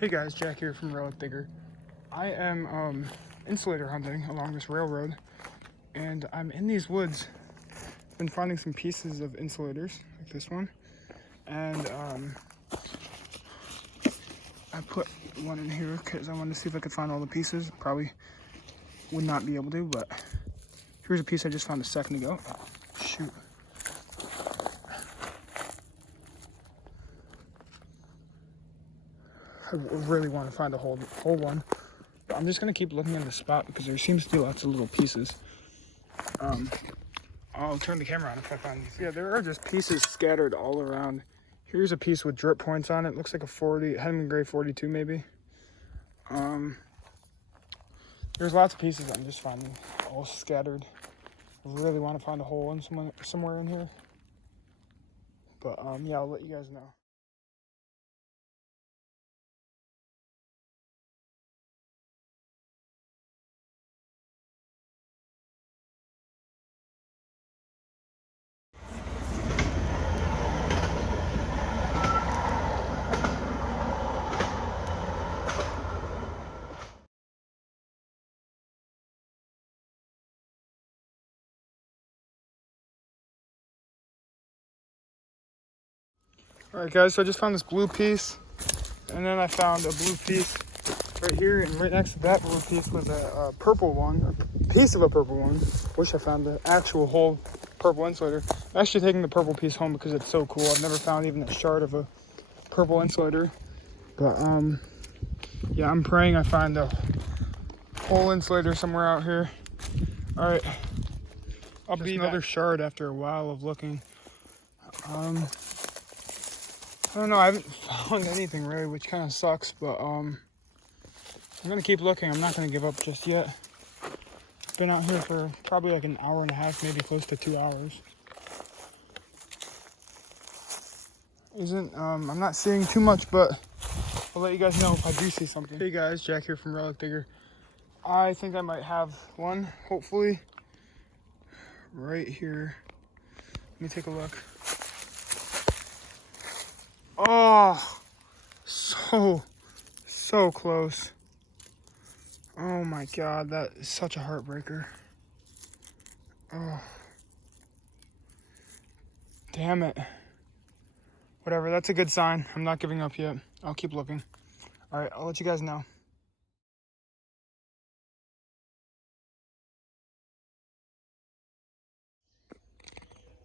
Hey guys, Jack here from Relic Digger. I am insulator hunting along this railroad, and I'm in these woods. Been finding some pieces of insulators like this one, and I put one in here because I wanted to see if I could find all the pieces. Probably would not be able to, but here's a piece I just found a second ago. Shoot. I really want to find a whole one, but I'm just gonna keep looking in the spot because there seems to be lots of little pieces. I'll turn the camera on if I find these. Yeah, there are just pieces scattered all around. Here's a piece with drip points on it. Looks like a 40 Hemingway 42 maybe. There's lots of pieces I'm just finding all scattered. I really want to find a hole in somewhere in here, but yeah, I'll let you guys know. Alright guys, so I just found this blue piece, and then I found a blue piece right here, and right next to that blue piece was a purple one, a piece of a purple one. Wish I found the actual whole purple insulator. I'm actually taking the purple piece home because it's so cool. I've never found even a shard of a purple insulator. But yeah, I'm praying I find a whole insulator somewhere out here. Alright, I'll be another shard after a while of looking. I don't know, I haven't found anything really, which kind of sucks, but I'm gonna keep looking. I'm not gonna give up just yet. Been out here for probably like an hour and a half, maybe close to 2 hours. I'm not seeing too much, but I'll let you guys know if I do see something. Hey guys, Jack here from Relic Digger. I think I might have one, hopefully, right here. Let me take a look. Oh, so close. Oh my God, that is such a heartbreaker. Oh, damn it. Whatever, that's a good sign. I'm not giving up yet. I'll keep looking. All right, I'll let you guys know.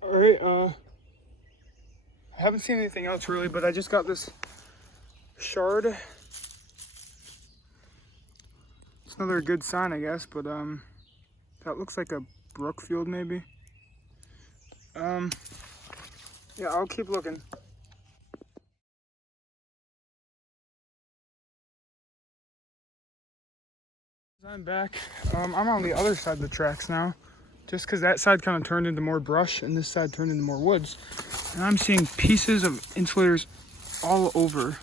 All right, I haven't seen anything else really, but I just got this shard. It's another good sign, I guess, but that looks like a Brookfield maybe. Yeah, I'll keep looking. I'm back. I'm on the other side of the tracks now, just because that side kind of turned into more brush and this side turned into more woods. And I'm seeing pieces of insulators all over.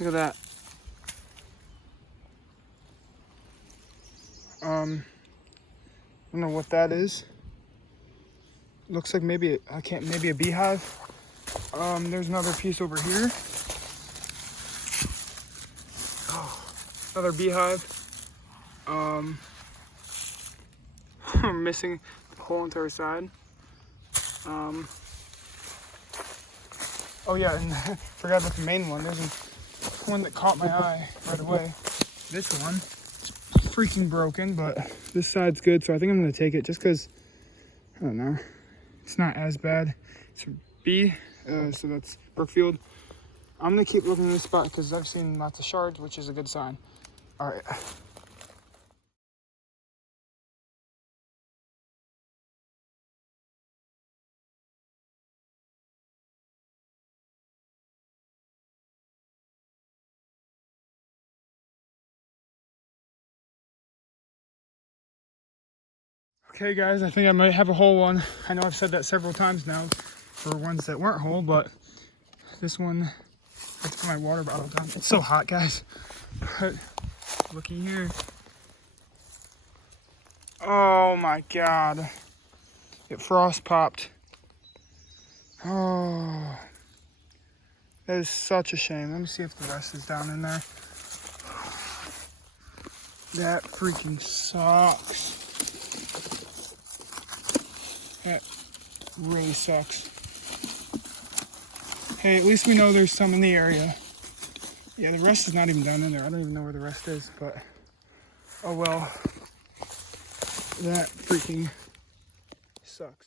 Look at that. I don't know what that is. Looks like maybe maybe a beehive. There's another piece over here. Oh, another beehive. I'm missing the whole entire side. Oh yeah, and forgot about the main one. There's one that caught my eye right away. This one, freaking broken, but this side's good, so I think I'm gonna take it just because, I don't know, it's not as bad. It's a B, so that's Brookfield. I'm gonna keep looking in this spot because I've seen lots of shards, which is a good sign. All right. Okay guys, I think I might have a whole one. I know I've said that several times now for ones that weren't whole, but this one, let's put my water bottle down. It's so hot, guys. But looky here. Oh my God. It frost popped. Oh, That is such a shame. Let me see if the rest is down in there. That freaking sucks. That really sucks. Hey, at least we know there's some in the area. Yeah, the rest is not even down in there. I don't even know where the rest is, but oh well. That freaking sucks.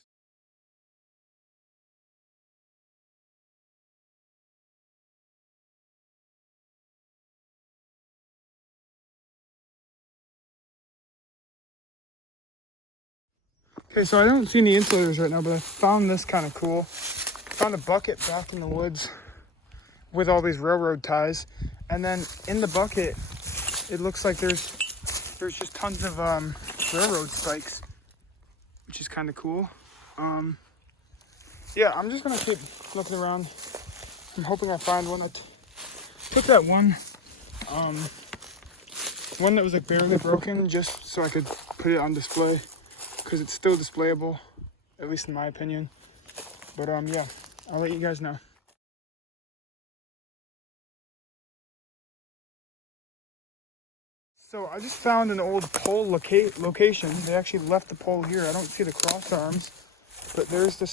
Okay, so I don't see any insulators right now, but I found this kind of cool. I found a bucket back in the woods with all these railroad ties, and then in the bucket, it looks like there's just tons of railroad spikes, which is kind of cool. Yeah, I'm just gonna keep looking around. I'm hoping I find one. I took that one that was like barely broken, just so I could put it on display, because it's still displayable, at least in my opinion. But yeah, I'll let you guys know. So I just found an old pole location. They actually left the pole here. I don't see the cross arms, but there's this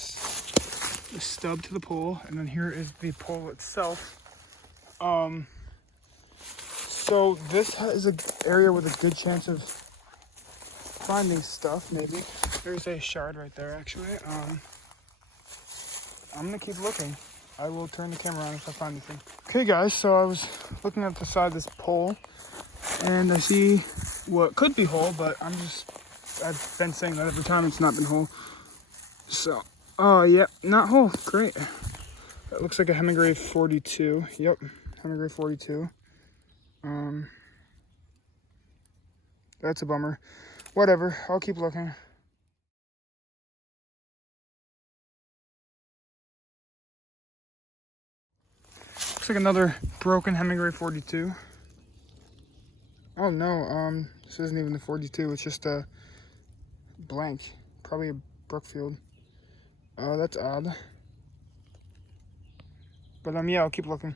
stub to the pole, and then here is the pole itself. So this is an area with a good chance of finding stuff, maybe. There's a shard right there, actually. I'm gonna keep looking. I will turn the camera on if I find anything. Okay guys, so I was looking at the side of this pole, and I see what could be whole, but I've been saying that every time it's not been whole. So, oh yeah, not whole, great. That looks like a Hemingway 42, yep, Hemingway 42. That's a bummer. Whatever, I'll keep looking. Looks like another broken Hemingway 42. Oh no, this isn't even the 42, it's just a blank. Probably a Brookfield. Oh, that's odd. But yeah, I'll keep looking.